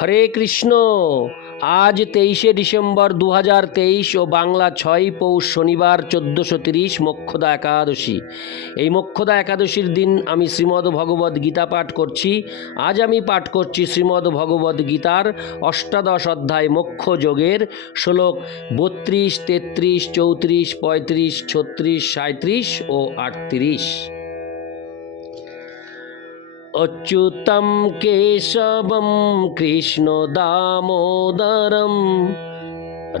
হরে কৃষ্ণ। আজ তেইশে ডিসেম্বর দু হাজার তেইশ ও বাংলা ছয় পৌষ শনিবার চোদ্দোশো তিরিশ মোক্ষদা একাদশী। এই মোক্ষদা একাদশীর দিন আমি শ্রীমদ্ ভগবদ্ গীতা পাঠ করছি। আজ আমি পাঠ করছি শ্রীমদ্ ভগবদ্ গীতার অষ্টাদশ অধ্যায় মোক্ষ যোগের শ্লোক বত্রিশ, তেত্রিশ, চৌত্রিশ, পঁয়ত্রিশ, ছত্রিশ সাঁত্রিশ ও আটত্রিশ। अच्युतं केशवं कृष्णदामोदरं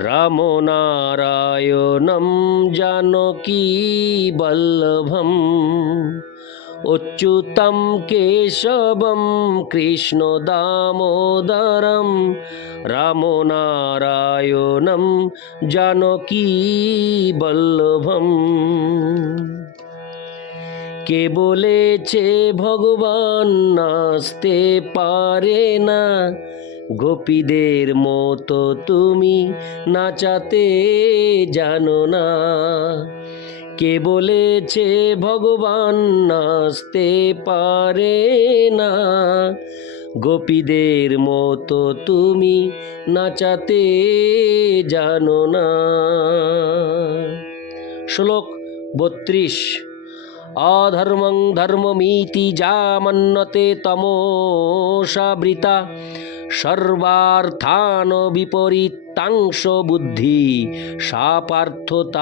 रामो नारायणं जानकीवल्लभम् अच्युतं केशवं कृष्णदामोदरं रामो नारायणं जानकीवल्लभम् কে বলেছে ভগবান নাচতে পারে না? গোপীদের মতো তুমি নাচাতে জানো না। কে বলেছে ভগবান নাচতে পারে না? গোপীদের মতো তুমি নাচাতে জানো না। শ্লোক বত্রিশ। অধর্মং ধর্মমিতি যামন্নতে তমোষাবৃতা সর্বার্থান বিপরীতাংশ বুদ্ধি সাপার্থতামসী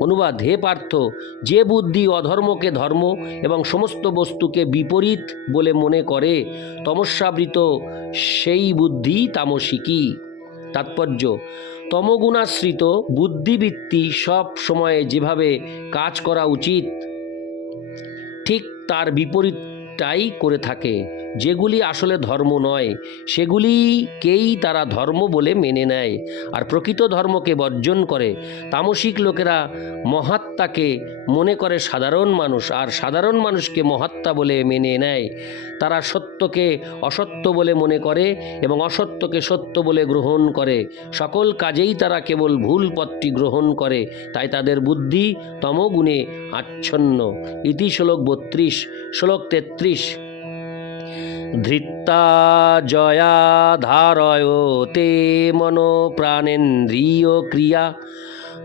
অনুবাদ, হে পার্থ, যে বুদ্ধি অধর্মকে ধর্ম এবং সমস্ত বস্তুকে বিপরীত বলে মনে করে, তমস্যাবৃত সেই বুদ্ধি তামসিকী। তাৎপর্য তমগুণাশ্রিত বুদ্ধিবৃত্তি সব সময়ে যেভাবে কাজ করা উচিত ঠিক তার বিপরীতটাই করে থাকে। যেগুলি আসলে ধর্ম নয় সেগুলিকেই তারা ধর্ম বলে মেনে নেয়। আর প্রকৃত ধর্মকে বর্জন করে, তামসিক লোকেরা মহাত্মাকে মনে করে সাধারণ মানুষ, আর সাধারণ মানুষকে মহাত্মা বলে মেনে নেয়। তারা সত্যকে অসত্য বলে মনে করে এবং অসত্যকে সত্য বলে গ্রহণ করে। সকল কাজেই তারা কেবল ভুল পথটি গ্রহণ করে, তাই তাদের বুদ্ধি তমগুণে আচ্ছন্ন। ইতি শ্লোক বত্রিশ, শ্লোক তেত্রিশ। ধৃত্তা জয়া ধারয়তে মনো প্রাণেন্দ্রিয় ক্রিয়া।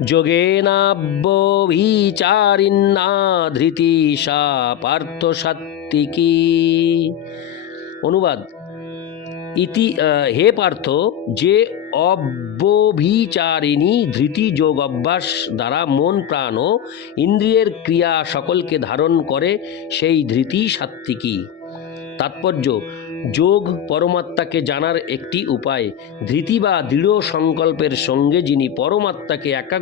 যোগেনাব্যভিচারিণা ধৃতি সা পার্থ সাত্বিকী অনুবাদ। ইতি হে পার্থ, যে অব্যভিচারিণী ধৃতি যোগ অভ্যাস দ্বারা মন, প্রাণ ও ইন্দ্রিয়ের ক্রিয়া সকলকে ধারণ করে, সেই ধৃতি সাত্বিকী তাৎপর্য যোগ পরমাত্মাকে জানার একটি উপায়। ধৃতি বা দৃঢ় সংকল্পের সঙ্গে যিনি পরমাত্মাকে একাগ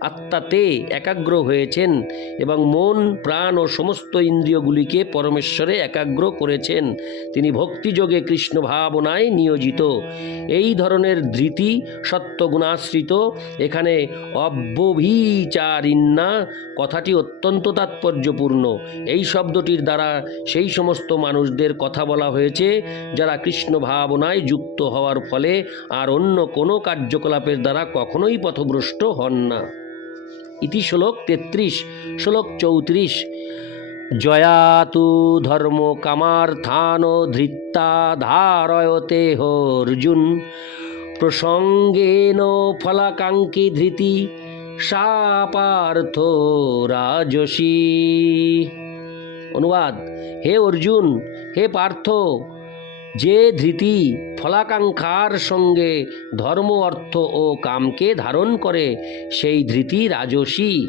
আত্মাতে একাগ্র হয়েছেন এবং মন, প্রাণ ও সমস্ত ইন্দ্রিয়গুলিকে পরমেশ্বরে একাগ্র করেছেন, তিনি ভক্তিযোগে কৃষ্ণ ভাবনায় নিয়োজিত। এই ধরনের ধৃতি সত্যগুণাশ্রিত এখানে অব্যভিচারিন্না কথাটি অত্যন্ত তাৎপর্যপূর্ণ। এই শব্দটির দ্বারা সেই সমস্ত মানুষদের কথা বলা হয়েছে যারা কৃষ্ণ ভাবনায় যুক্ত হওয়ার ফলে আর অন্য কোনো কার্যকলাপের দ্বারা কখনোই পথভ্রষ্ট হন না। ইতি শ্লোক তেত্রিশ, শ্লোক চৌত্রিশ। জয়াতু ধর্ম কামার্থান ধৃত্তা ধারয়তে অর্জুন প্রসঙ্গেন ফলাকাঙ্ক্ষী ধৃতি সাপার্থ রাজসী। অনুবাদ, হে অর্জুন, হে পার্থ যে ধৃতি ফলাকাঙ্ক্ষার সঙ্গে ধর্ম, অর্থ ও কামকে ধারণ করে, সেই ধৃতি রাজসী।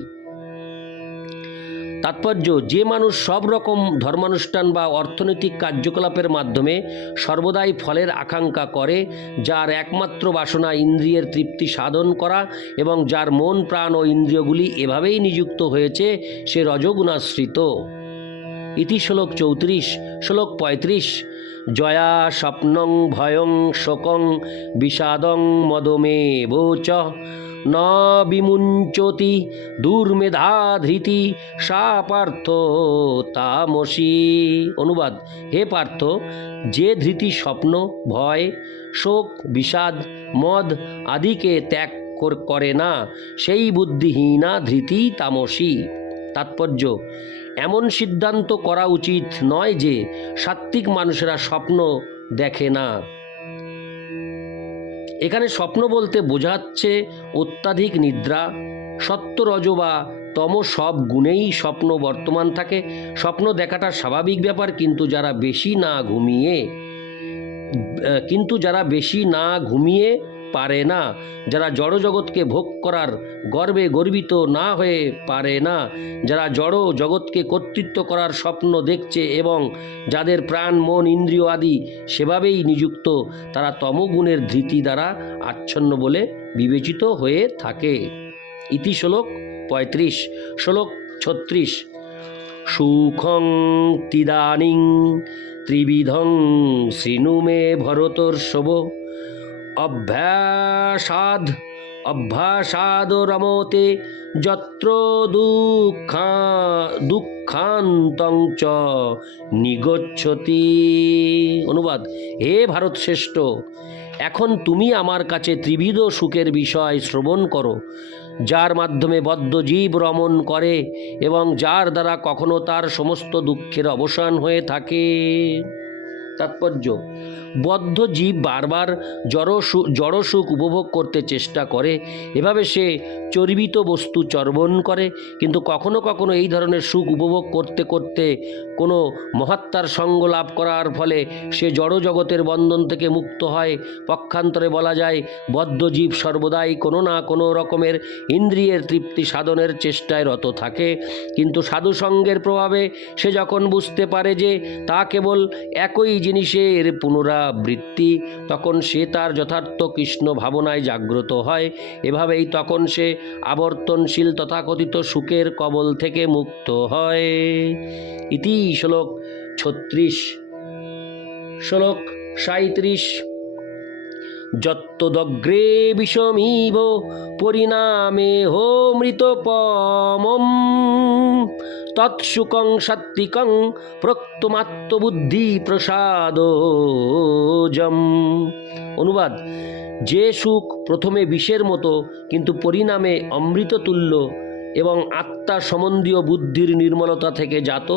তাৎপর্য, যে মানুষ সব রকম ধর্মানুষ্ঠান বা অর্থনৈতিক কার্যকলাপের মাধ্যমে সর্বদাই ফলের আকাঙ্ক্ষা করে, যার একমাত্র বাসনা ইন্দ্রিয়ের তৃপ্তি সাধন করা এবং যার মন, প্রাণ ও ইন্দ্রিয়গুলি এভাবেই নিযুক্ত হয়েছে, সে রজগুণাশ্রিত। ইতি শ্লোক চৌত্রিশ, শ্লোক পঁয়ত্রিশ। জয়া স্বপ্নং ভয়ং শোকং বিষাদং মদমে বোচ ন বিমুঞ্চতি দুর্মেধা ধৃতি সা পার্থ তামসী। অনুবাদ, হে পার্থ, যে ধৃতি স্বপ্ন, ভয়, শোক, বিষাদ, মদ আদিকে ত্যাগ করে না, সেই বুদ্ধিহীনা ধৃতি তামসী। তাৎপর্য এমন সিদ্ধান্ত করা উচিত নয় যে সাত্ত্বিক মানুষেরা স্বপ্ন দেখে না। এখানে স্বপ্ন বলতে বোঝাচ্ছে অত্যাধিক নিদ্রা, সত্য রজ বা তম সব গুণেই স্বপ্ন বর্তমান থাকে। স্বপ্ন দেখাটা স্বাভাবিক ব্যাপার, কিন্তু যারা বেশি না ঘুমিয়ে কিন্তু যারা বেশি না ঘুমিয়ে পারে না। যারা জড় জগৎকে ভোগ করার গর্বে গর্বিত না হয়ে পারে না। যারা জড় জগৎকে কর্তৃত্ব করার স্বপ্ন দেখছে এবং যাদের প্রাণ, মন, ইন্দ্রিয় আদি সেভাবেই নিযুক্ত, তারা তমগুণের ধৃতি দ্বারা আচ্ছন্ন বলে বিবেচিত হয়ে থাকে। ইতি শ্লোক পঁয়ত্রিশ। শ্লোক ছত্রিশ। সুখং তিদানিং ত্রিবিধং শৃণু মে ভরতর্ষভ। অভ্যাসাদ অভ্যাসাদ রমতে যত্র দুঃখা, দুঃখান্তং চ নিগচ্ছতি। অনুবাদ, হে ভারত শ্রেষ্ঠ এখন তুমি আমার কাছে ত্রিবিধ সুখের বিষয় শ্রবণ করো, যার মাধ্যমে বদ্ধ জীব রমণ করে এবং যার দ্বারা কখনো তার সমস্ত দুঃখের অবসান হয়ে থাকে। তাৎপর্য। বদ্ধ জীব বারবার জড় সু- জড় সুখ উপভোগ করতে চেষ্টা করে। এভাবে সে চর্বিত বস্তু চর্বণ করে। কিন্তু কখনো কখনো এই ধরনের সুখ উপভোগ করতে করতে কোনো মহাত্মার সঙ্গ লাভ করার ফলে সে জড় জগতের বন্ধন থেকে মুক্ত হয়। পক্ষান্তরে বলা যায়, বদ্ধ জীব সর্বদাই কোনো না কোনো রকমের ইন্দ্রিয়ের তৃপ্তি সাধনের চেষ্টায় রত থাকে। কিন্তু সাধুসঙ্গের প্রভাবে সে যখন বুঝতে পারে যে তা কেবল একই জিনিসের পুনরাবৃত্তি, তখন সে তার যথার্থ কৃষ্ণ ভাবনায় জাগ্রত হয়। এভাবেই তখন সে আবর্তনশীল তথাকথিত সুখের কবল থেকে মুক্ত হয়। ইতি শ্লোক ছত্রিশ। শ্লোক সাঁত্রিশ যত্তদগ্রে বিষমিব পরিণামে হো মৃতপমম। তৎসুকং সাত্বিকং প্রক্তমাত্মবুদ্ধি প্রসাদজম অনুবাদ, যে সুখ প্রথমে বিষের মতো, কিন্তু পরিণামে অমৃততুল্য এবং আত্মা সম্বন্ধীয় বুদ্ধির নির্মলতা থেকে জাত,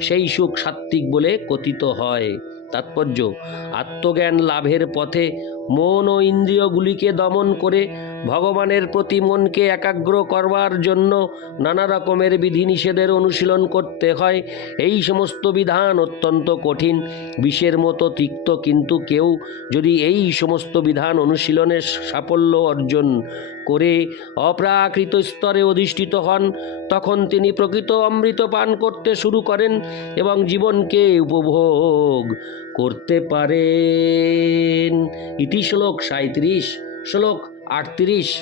সেই সুখ সাত্ত্বিক বলে কথিত হয়। তাৎপর্য, আত্মজ্ঞান লাভের পথে মন ও ইন্দ্রিয়গুলিকে দমন করে ভগবানের প্রতি মনকে একাগ্র করবার জন্য নানা রকমের বিধিনিষেধের অনুশীলন করতে হয়। এই সমস্ত বিধান অত্যন্ত কঠিন, বিষের মতো তিক্ত। কিন্তু কেউ যদি এই সমস্ত বিধান অনুশীলনের সাফল্য অর্জন করে অপ্রাকৃত স্তরে অধিষ্ঠিত হন, তখন তিনি প্রকৃত অমৃত পান করতে শুরু করেন এবং জীবনকে উপভোগ করতে পারেন। ইতি শ্লোক সাঁত্রিশ শ্লোক আটত্রিশ।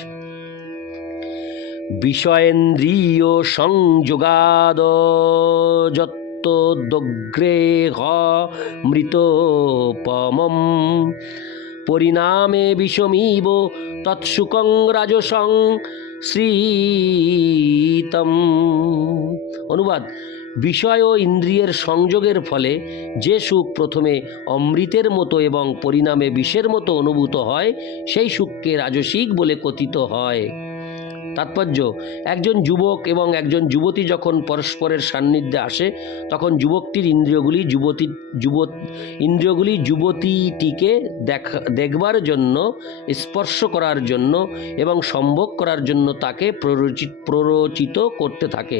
বিষয়েন্দ্রিয় সংযোগাদ যত্তদগ্রে হ মৃতপমম। পরিণামে বিষমিব তৎসুকং রাজসং শ্রীতম। অনুবাদ। বিষয় ও ইন্দ্রিয়ের সংযোগের ফলে যে সুখ প্রথমে অমৃতের মতো এবং পরিণামে বিষের মতো অনুভূত হয়, সেই সুখকে রাজসিক বলে কথিত হয়। তাৎপর্য, একজন যুবক এবং একজন যুবতী যখন পরস্পরের সান্নিধ্যে আসে, তখন যুবকটির ইন্দ্রিয়গুলি যুবতী যুব ইন্দ্রিয়গুলি যুবতীটিকে দেখা, দেখবার জন্য, স্পর্শ করার জন্য এবং সম্ভোগ করার জন্য তাকে প্ররোচিত প্ররোচিত করতে থাকে।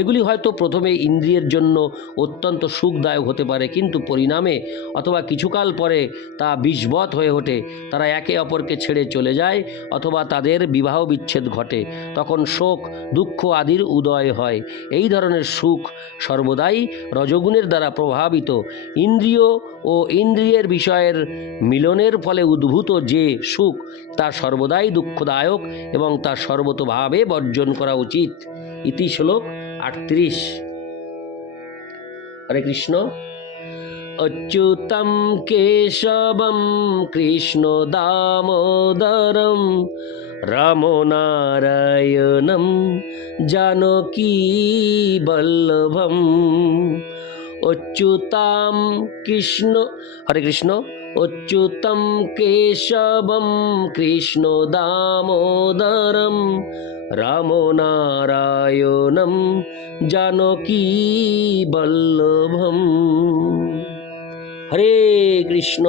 এগুলি হয়তো প্রথমে ইন্দ্রিয়ের জন্য অত্যন্ত সুখদায়ক হতে পারে, কিন্তু পরিণামে অথবা কিছুকাল পরে তা বিষবৎ হয়ে ওঠে। তারা একে অপরকে ছেড়ে চলে যায় অথবা তাদের বিবাহ বিচ্ছেদ ঘটে। তখন শোক, দুঃখ আদির উদয় হয়। এই ধরনের সুখ সর্বদাই রজগুণের দ্বারা প্রভাবিত। ইন্দ্রিয় ও ইন্দ্রিয়ের বিষয়ের মিলনের ফলে উদ্ভূত যে সুখ, তা সর্বদাই দুঃখদায়ক এবং তা সর্বতভাবে বর্জন করা উচিত। ইতি শ্লোক আটত্রিশ। হরে কৃষ্ণ। কেশবম কৃষ্ণ দামোদরম রামনারায়ণম জানকী বল্লভম অচ্যুতাম কৃষ্ণ হরে কৃষ্ণ অচ্যুতম কেশবম কৃষ্ণ দামোদরম রাম নারায়ণম জানকী বল্লভম হরে কৃষ্ণ।